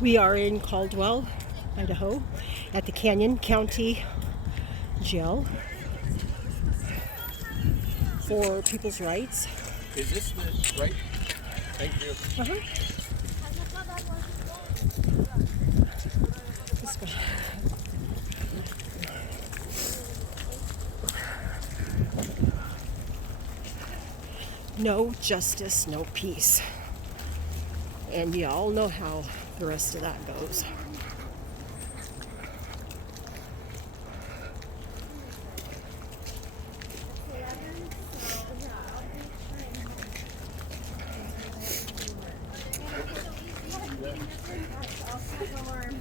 We are in Caldwell, Idaho, at the Canyon County Jail for people's rights. Is this the right? Thank you. This way. No justice, no peace. And you all know how the rest of that goes.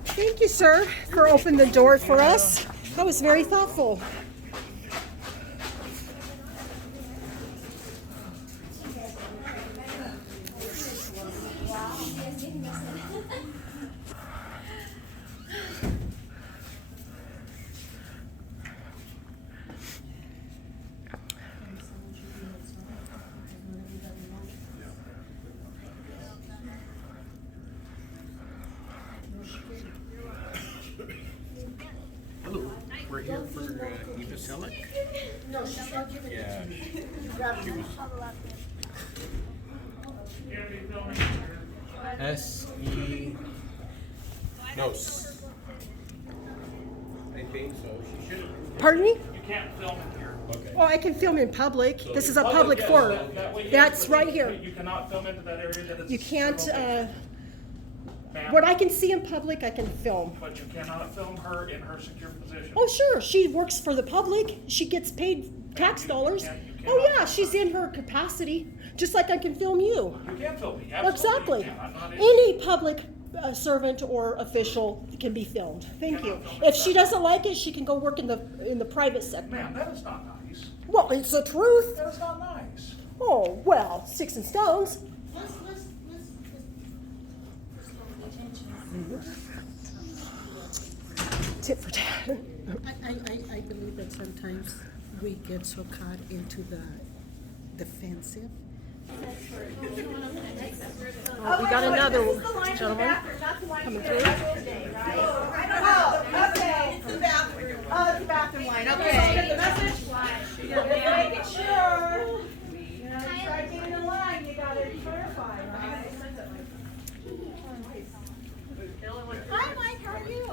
Thank you, sir, for opening the door for us. That was very thoughtful. Hello. We're here for Eva Selleck. No, she's not giving Yeah. S-E... No. I think so. She should have... Pardon me? You can't film it here. Okay. Oh, I can film in public. This is a public Yes, forum. that way, yes, That's but right here. You cannot film into that area that it's. You can't, Ma'am, what I can see in public, I can film. But you cannot film her in her secure position. Oh, sure, she works for the public. She gets paid tax dollars. You Oh, cannot- yeah, she's in her capacity, just like I can film you. You can film me, absolutely. Exactly. You can. I'm not in- Any public servant or official can be filmed. Thank you. If she doesn't like it, she can go work in the private sector. Ma'am, that is not nice. Well, it's the truth. That is not nice. Oh, well, sticks and stones. Tit for tat. I believe that sometimes we get so caught into the defensive. Oh, we got another gentleman coming through. Oh, okay. It's the bathroom. Oh, it's the bathroom line. Okay. The message? Making sure. You know, you start getting in line, you gotta clarify, right? Hi, Mike. How are you?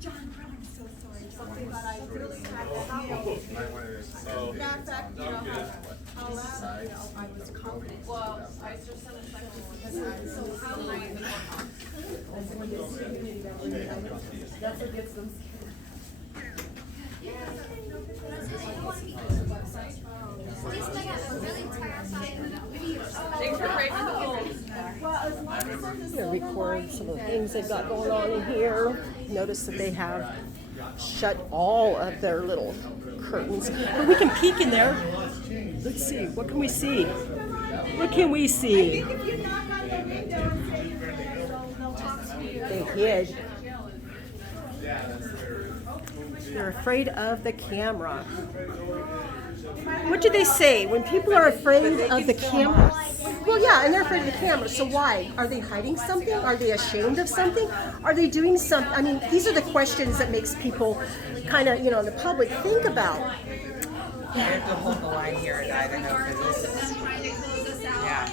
John, I'm so sorry. Something that I really had to help. Back, you know, how loud, you know, I was confident. Well, I just sent a second one. So how long? That's what gets them scared. Thanks for breaking the rules. Well, as long as there's a I'm gonna record some of the things they've got going on in here. Notice that they have shut all of their little curtains. But we can peek in there. Let's see, what can we see? What can we see? if you knock on the window and say you're there, they'll talk to you. They hid. They're afraid of the camera. What do they say when people are afraid of the camera? Well, yeah, and they're afraid of the camera. So why? Are they hiding something? Are they ashamed of something? Are they doing something? I mean, these are the questions that makes people kind of, you know, the public think about. I have to hold the line here in Idaho because this is, yeah.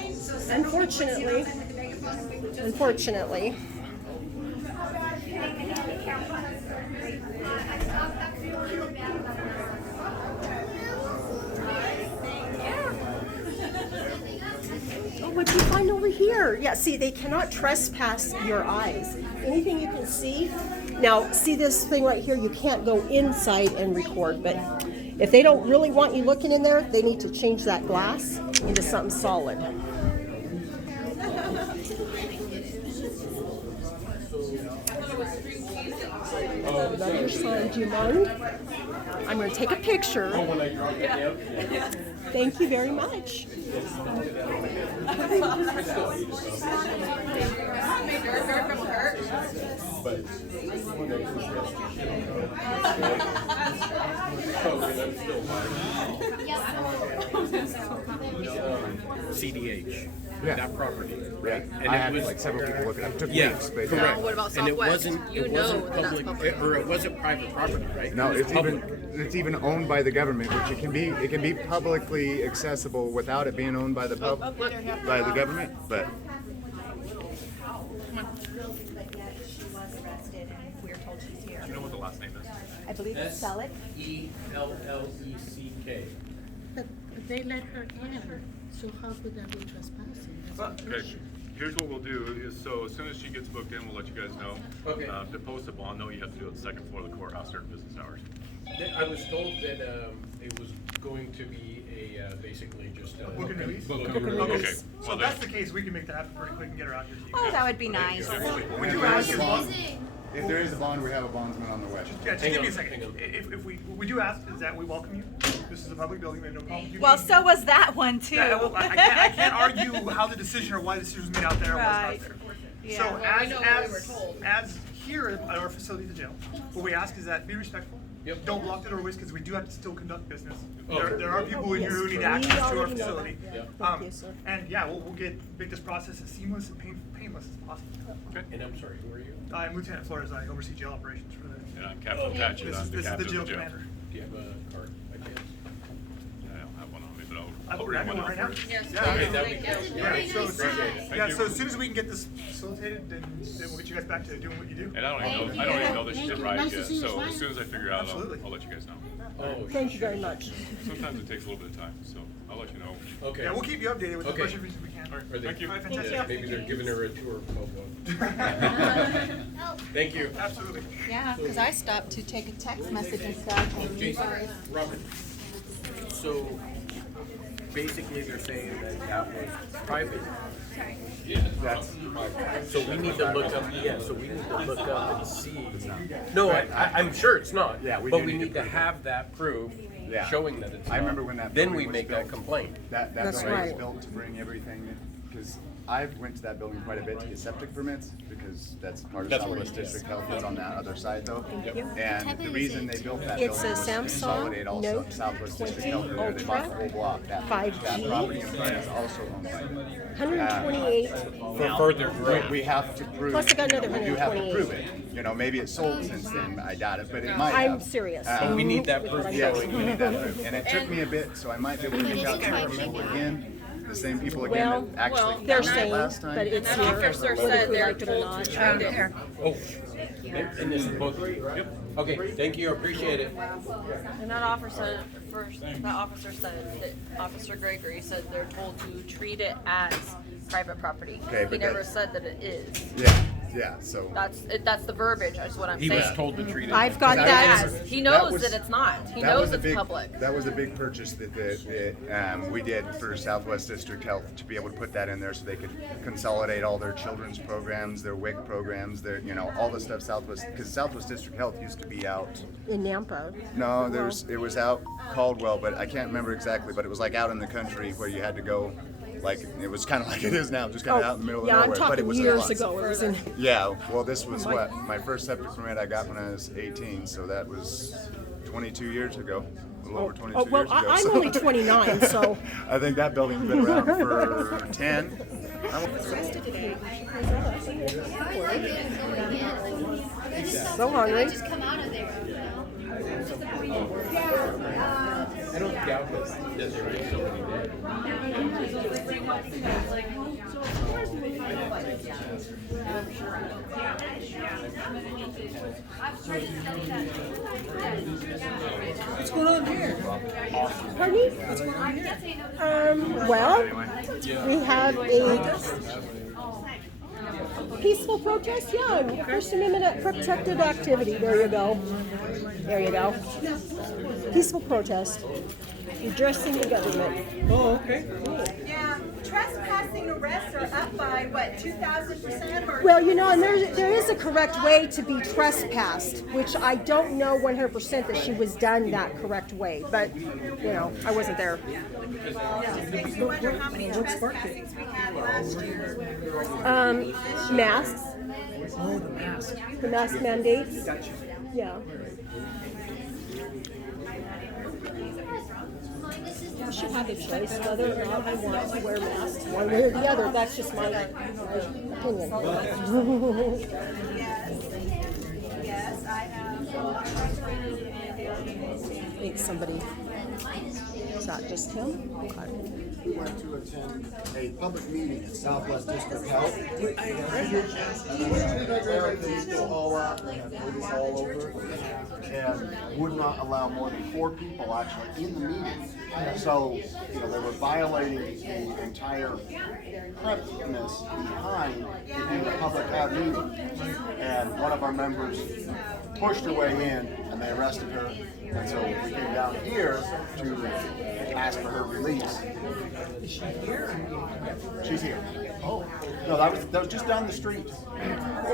Unfortunately. Oh, what do you find over here? Yeah, see, they cannot trespass your eyes. Anything you can see. Now, see this thing right here? You can't go inside and record, but if they don't really want you looking in there, they need to change that glass into something solid. Another sign, do you mind? I'm going to take a picture. Thank you very much. CDH, Yeah. that property, Yeah, right? And I it had was like several people look at it. It took yeah, weeks, but correct. What about And it Southwest? wasn't, You it know wasn't that that's public, public. or it wasn't private property, right? no, It was it's public. even owned by the government, which it can be publicly accessible without it being owned by the by the government. But But yet she was arrested and we were told she's here. Do you know what the last name is? I believe it's Selick. SELLECK. But they let her in, so how could that be trespassing? That's what- Okay, here's what we'll do, is so as soon as she gets booked in, we'll let you guys know. Okay. To post a bond, though, you have to do it on the second floor of the courthouse during business hours. I was told that it was going to be a basically just a Book and release? book and Book and release. Okay, So well if that's then, the case, we can make that happen pretty quick and get her out here. Oh, that would be nice. We do ask as long, if there is a bond, we have a bondsman on the way. yeah, just Hang give me a on, second. hang on. If we do ask is that we welcome you. This is a public building, we have no problem with you. Well, so was that one too. Yeah, well, I can't argue how the decision or why the decision was made out there or Right. what's not there. Yeah. So Well, we know what we were told. as here at our facility, the jail, what we ask is that be respectful. Yep. Don't block the doorways because we do have to still conduct business. Okay. There are people in here who need We access to our already know facility. that. Yep. Thank you, sir. And yeah, we'll make this process as seamless and painless as possible. And I'm sorry, who are you? I'm Lieutenant Flores. I oversee jail operations for the. and I'm Captain Patchett, This I'm is the this is the captain jail of the jail. commander. Do you have a card? I guess. I don't have one on me, but I'll I'll grab bring one one right out now. for you. Yes, Yeah, Okay, okay. that'd be great. Yeah, so, yeah, you. so as soon as we can get this facilitated, then we'll get you guys back to doing what you do. And I don't even know that she did ride Nice to yet, see you so smile. as soon as I figure it out, Absolutely. I'll let you guys know. Oh, Thank you very much. Sometimes it takes a little bit of time, so I'll let you know. okay. Yeah, we'll keep you updated with as Okay. much information as we can. Are they- Thank you. All right, yeah, fantastic. maybe they're giving her a tour of Thank you. Absolutely. Yeah, because I stopped to take a text message and stuff. And you Jason, guys- Robert. So basically they're saying that that was private. That's so we need to look up. Yeah, so we need to look up and see. No, I'm sure it's not. Yeah, we but do we need to need to prove it. have that proof Yeah. showing that it's. I not. remember when that Then building we was make that built. complaint. That That's building was right. built to bring everything, because I went to that building quite a bit to get septic permits, because that's part of That's what Southwest it is. District Health, it's on that other side though. Yep. And the reason they built that It's building a was to Samsung consolidate also Note Southwest District 20 Health, in there. They bought the Ultra whole block. That 5G. property in front is also owned by them. 128. For further growth. We have to prove. Plus I got another We do have to 128. prove it. You know, maybe it's sold since then, I doubt it, but it might I'm have. serious. We need that proof Yes, showing. we need that proof. And it took me a bit, so I might be able to reach out to some people again, the same people again Well, that actually They're found it saying, last time. but it's An here, officer whether said we they're like it or told not. to treat it. Oh, and this is both. Yep. Okay, thank you. Appreciate it. And that officer said that Officer Gregory said they're told to treat it as private property. Okay, He but never that's- said that it is. Yeah, so. That's the verbiage, is what I'm He saying. was told to treat it. I've got That that. was- He knows was- that it's not. He that knows was a it's big- public. That was a big purchase that we did for Southwest District Health, to be able to put that in there so they could consolidate all their children's programs, their WIC programs, their, you know, all the stuff Southwest, because Southwest District Health used to be out. In Nampa. No, it was out Caldwell, but I can't remember exactly, but it was like out in the country where you had to go, like, it was kind of like it is now, just kind of out in the middle of Yeah, I'm nowhere, but it talking was a years lot. ago. It was in, Yeah, well, this was what, my first septic permit I got when I was 18, so that was 22 years ago, a little over 22 oh, well, years ago. I'm so- only 29, so. I think that building's been around for 10. So hungry. Just come out of there, you know? I don't doubt that there is somebody there. What's going on here? Pardon me? Well, we have a peaceful protest, yeah, First Amendment protected activity, there you go. There you go. Peaceful protest, addressing the government. Oh, okay. Yeah, trespassing arrests are up by what, 2,000% or? Well, you know, and there is a correct way to be trespassed, which I don't know 100% that she was done that correct way, but, you know, I wasn't there. Just makes you wonder how many trespassings we had last year. Masks, Oh, the mask. the mask mandates, yeah. you should have a choice whether or not you want to wear masks, one way or the other. That's just my opinion. Yes, I have. I think somebody. Is that just him? Okay. We went to attend a public meeting at Southwest District Health. Therapists go all out, they have notice all over, and would not allow more than 4 people actually in the meeting. So, you know, they were violating the entire premise behind it being a public meeting. And one of our members pushed her way in, and they arrested her. And so we came down here to ask for her release. Is she here? She's here. Oh. No, that was just down the street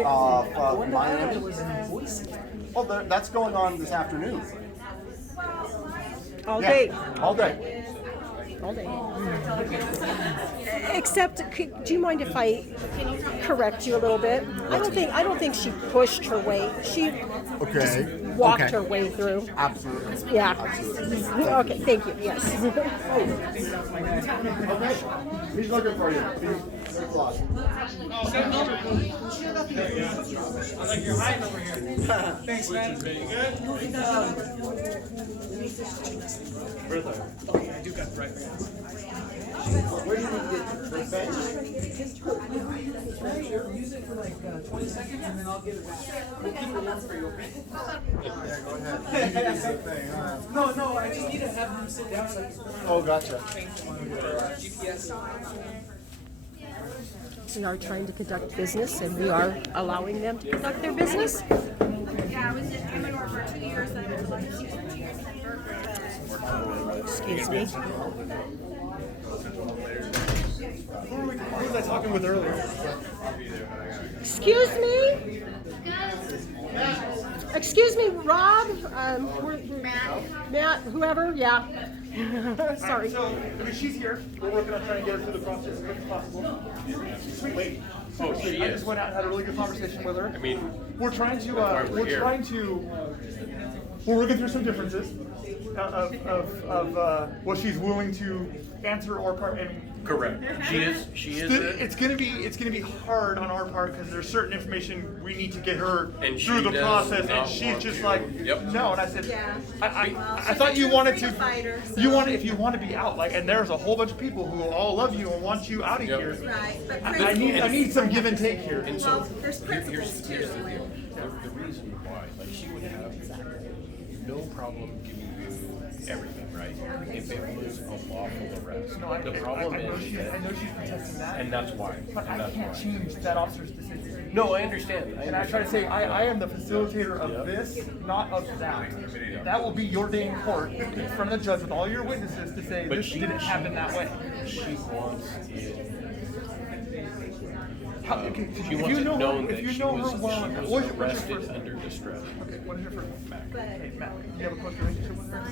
of Miami. Oh, that's going on this afternoon. All day. All day. All day. Except, do you mind if I correct you a little bit? I don't think she pushed her way. She just walked her way through. Absolutely. Yeah. Absolutely. Okay. Thank you. Yes. Okay. He's looking for you. He's lost. I like your hiding over here. Thanks, man. Okay, I do got the right man. Where do you need to get the bench? Use it for like 20 seconds and then I'll get it back. We'll keep it warm for you, okay? Yeah, go ahead. No, I just need to have them sit down so I can put on Oh, gotcha. GPS. We are trying to conduct business, and we are allowing them to conduct their business. Yeah, I was in Amador for 2 years, and I was like 2 years in Excuse me. Who was I talking with earlier? Excuse me. Excuse me, Rob. Matt, whoever. Yeah. Sorry. So, I mean, she's here. We're working on trying to get her through the process as quick as possible. Sweet lady. Oh, she I is. just went out and had a really good conversation with her. I mean, we're trying to, we're working through some differences of what she's willing to answer or part. And correct. She is. It's gonna be hard on our part because there's certain information we need to get her And through she the does process, not and she's want just to. like, Yep. no. And I said, Yeah. I thought you wanted to. fighter, so- You want if you want to be out, like, and there's a whole bunch of people who all love you and want you out of Yep. here. Right, but I need some give and take here. And so Well, there's principles, here's too. the deal. The reason why, like, she would have no problem giving you everything, right? If it was a lawful arrest. No, The problem I know is, she's protesting that, and that's why. but I And that's can't why. change that officer's decision. No, I understand. And I try to say, I am the facilitator of this, not of that. That will be your day in court in front of the judge with all your witnesses to say But this she didn't happen that way. She wants it. If She wants it known that if she you know was her well enough, what's your arrested first under distress. Okay, what is your first name? Mac. Hey, Matt, do you have a close relationship with her?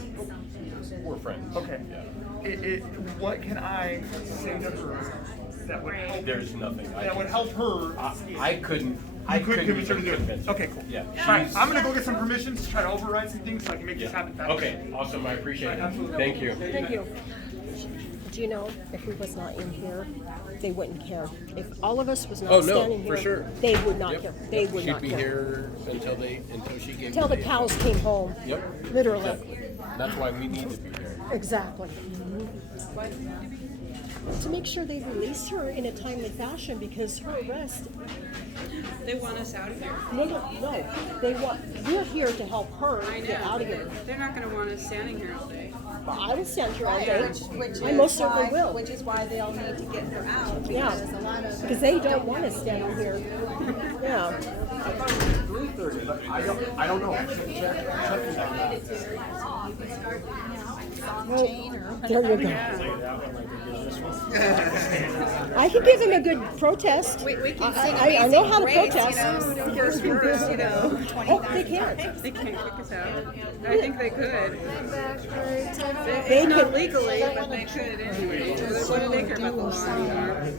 We're friends. Okay. Yeah. What can I say to her that would help? There's nothing. That would help her. I couldn't. You couldn't convince her to do convince it. her. Okay, cool. Yeah. All right, I'm gonna go get some permissions to try to override some things so I can make this happen faster. Okay. Awesome. I appreciate it. Absolutely. Thank you. Thank you. Do you know if we was not in here, they wouldn't care. If all of us was not Oh, no, standing here, for sure. they would not Yep. care. They would She'd not be care. here until she gave. Until me the cows came home. Yep. Literally. Exactly. That's why we need to be here. Exactly. To make sure they release her in a timely fashion because her arrest. They want us out of here. No. They want. We're here to help her I get out of here. They're not going to want us standing here all day. But I will stand here all day. Which I most certainly why- will. Which is why they'll need to get her out. Yeah. Because a lot of. Because they don't want us standing here. Yeah. 3:30, but I don't know. Check on that. Well, there you go. I can give them a good protest. We can I know how to protest. Here's yours, you know. Oh, they can't. They can't kick us out. I think they could. They Not could. legally, but they could anyway. What do they care about the law anymore?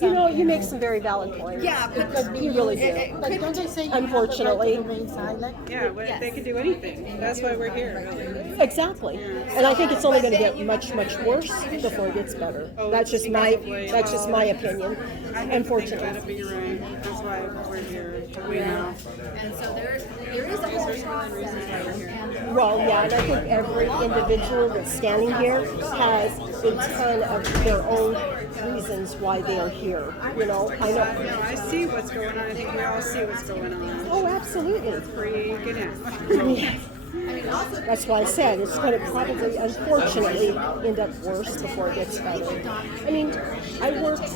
You know, you make some very valid points. Yeah, but you really do. But don't they say you Unfortunately. have the right to remain silent? Yeah, well, they could do anything. That's why we're here, really. Exactly. And And I think it's only going to get much worse before it gets better. That's just my opinion. Unfortunately. Gotta be right. That's why we're here. We know. And so there is a whole process. Well, yeah, and I think every individual that's standing here has a ton of their own reasons why they are here. You know, I know. No, I see what's going on. I think we all see what's going on. Oh, absolutely. Freaking out. That's why I said it's going to probably, unfortunately, end up worse before it gets better. I mean, I worked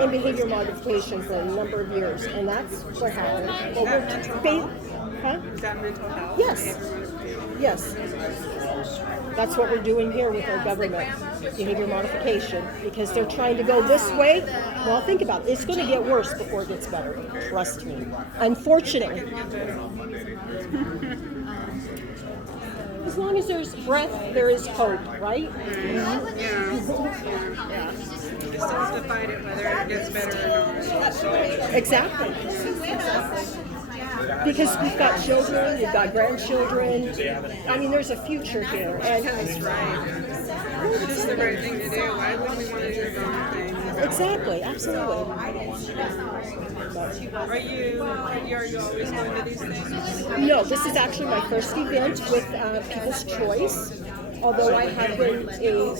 in behavior modification for a number of years, and that's what happened. Huh? Is that mental health? Yes. Yes. That's what we're doing here with our government, behavior modification, because they're trying to go this way. Well, think about it. It's going to get worse before it gets better. Trust me. Unfortunately. As long as there's breath, there is hope, right? Yeah. You just have to fight it whether it gets better or not. Exactly. Because we've got children, we've got grandchildren. I mean, there's a future here. And That's right. It's just the right thing to do. Why would we want to do the wrong thing? exactly, absolutely. Are you always going to these things? No, this is actually my first event with People's Choice. Although I have been a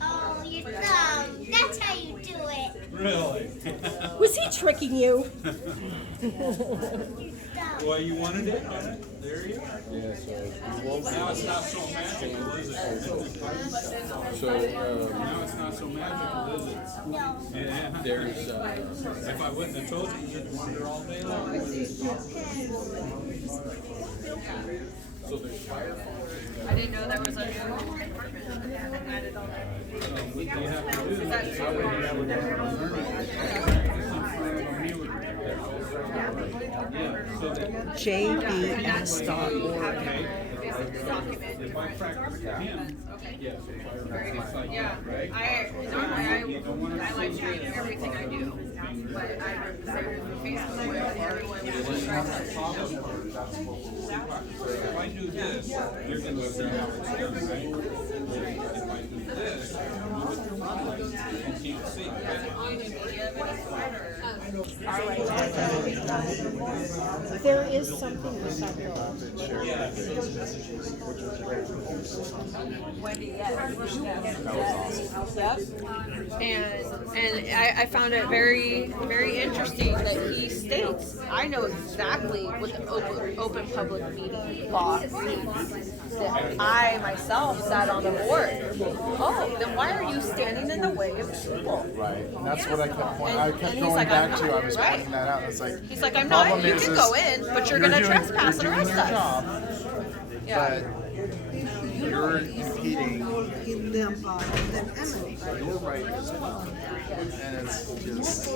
Oh, your thumb. That's how you do it. Really? Was he tricking you? Well, you wanted it, and there you are. Yeah, so now it's not so magical, is it? Now it's not so magical, is it? Yeah. There's If I wouldn't have told you, you'd wonder all day long. so there's I didn't know there was a new department added on there. What do you have to do? Is that JBS.org. If I practice with him, yes, if I Yeah, I like sharing everything I do, but I represented Facebook where everyone was trying to. If I do this, you're going to see how it's done, right? If I do this, you can't see, There is something with that though. Wendy, and I found it very interesting that he states, I know exactly what the open public meeting law means. That I myself sat on the board. Oh, then why are you standing in the way of people? Right, and that's what I kept pointing. I kept and he's going like, back I'm to. not. I was Right. pointing that out. It's like He's like, I'm the not. problem You is can is go in, but you're gonna trespass and arrest us. Job, Yeah. but you're impeding your right as well, and it's just.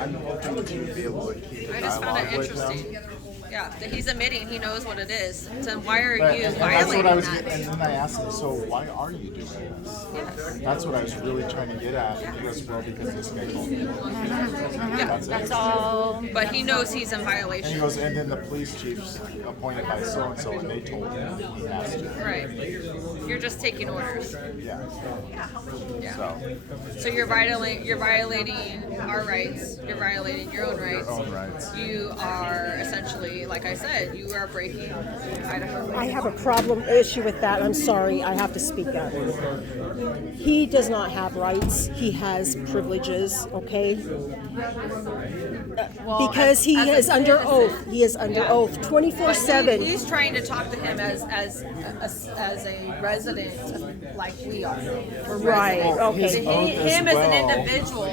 I'm hoping to be able to keep I a just found dialogue it with them. interesting. Yeah, that he's admitting he knows what it is. So why are Right, you and that's what I violating was, that? and then I asked him, so why are you doing this? Yes. That's what I was really trying to get at. And he goes, well, because this guy told me. Yeah, That's that's it. all. But he knows he's in And he violation. goes, and then the police chief's appointed by so-and-so, and they told him he has to. Right. You're just taking orders. Yeah. Yeah. So, So you're violating our rights. You're violating your own rights. your own rights. You are essentially, like I said, you are breaking Idaho. I have a issue with that. I'm sorry, I have to speak up. He does not have rights. He has privileges, okay? Well, Because he as a is under citizen. oath. He is under oath, But 24/7. he's trying to talk to him as a resident, like we are. We're Right, residents. okay. So oath as him as well. an individual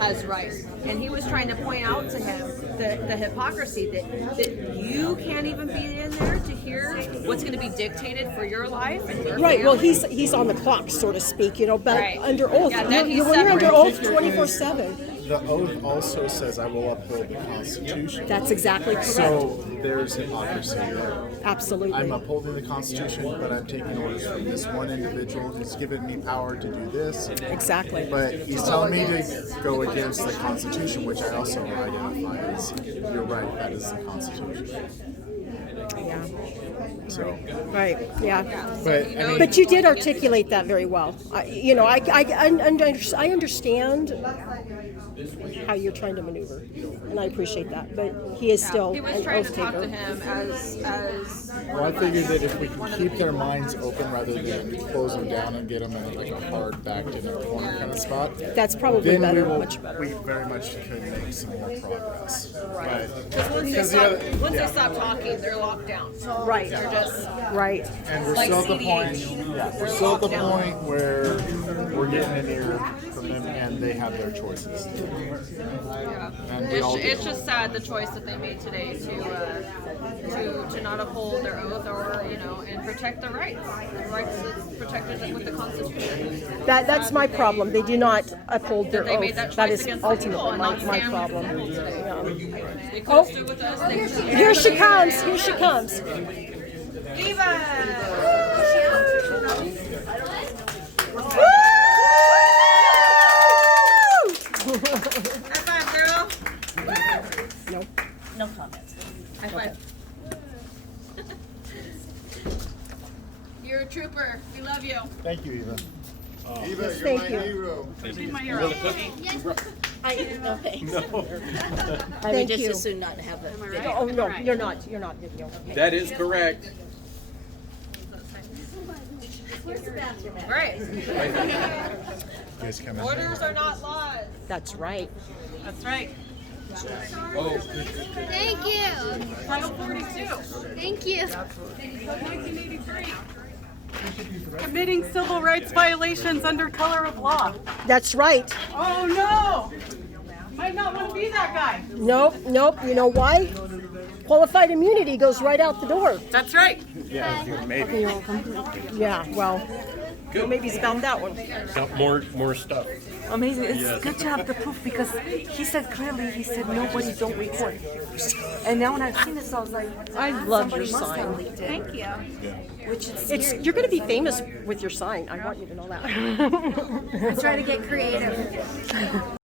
has rights, and he was trying to point out to him the hypocrisy that you can't even be in there to hear what's going to be dictated for your life and your Right, well, family. he's on the clock, so to speak, you know, but Right. under oath. Yeah, then he's When you're under separate. oath 24/7. the oath also says I will uphold the Constitution. That's exactly correct. So there's hypocrisy there. Absolutely. I'm upholding the Constitution, but I'm taking orders from this one individual who's given me power to do this. Exactly. But he's telling me to go against the Constitution, which I also identify as, you're right, that is the Constitution. Yeah. So. Right. Yeah. But I mean, But you did articulate that very well. I understand how you're trying to maneuver, and I appreciate that. But he is still He was an trying oath to talk to taker. him as well, I figured that if we can keep their minds open rather than close them down and get them in like a hard backed in a corner kind of spot, That's probably then better, we will, much better. We very much could make some more progress. Right. But, Once they stop talking, they're locked down. Right. They're just right. And we're like still at the CDH. point. We're still at the point where we're getting an ear from them, and they have their choices. Yeah. And we all do. It's just sad the choice that they made today to not uphold their oath or and protect the rights that's protected with the Constitution. That's my problem. They do not uphold their They oath. made that That choice is against the people ultimately and my not stand problem. with today. Yeah. They could have stood with us. They could've- Here she comes. Here she comes. Eva! High five, girl. No. No comments. High five. You're a trooper. We love you. Thank you, Eva. Eva, Yes, you're thank my you. hero. Be my hero. No thanks. No. I would Thank just you. as soon not have it. Oh no, you're not. You're not video. That is correct. Where's the bathroom at? Right. You guys come in. Orders are not laws. That's right. That's right. Oh, Thank you. Title 42. Thank you. 1983. Committing civil rights violations under color of law. That's right. Oh no! Might not want to be that guy. Nope. You know why? Qualified immunity goes right out the door. That's right. yeah, maybe. Yeah. Well, maybe he's found that one. More stuff. Amazing. It's Yes. good to have the proof because he said clearly, he said nobody don't record. And now when I've seen this, I was like, I love your somebody must have sign. leaked it. Thank you. Which is It's you're going to be famous with your sign. I want you to know that. Try to get creative.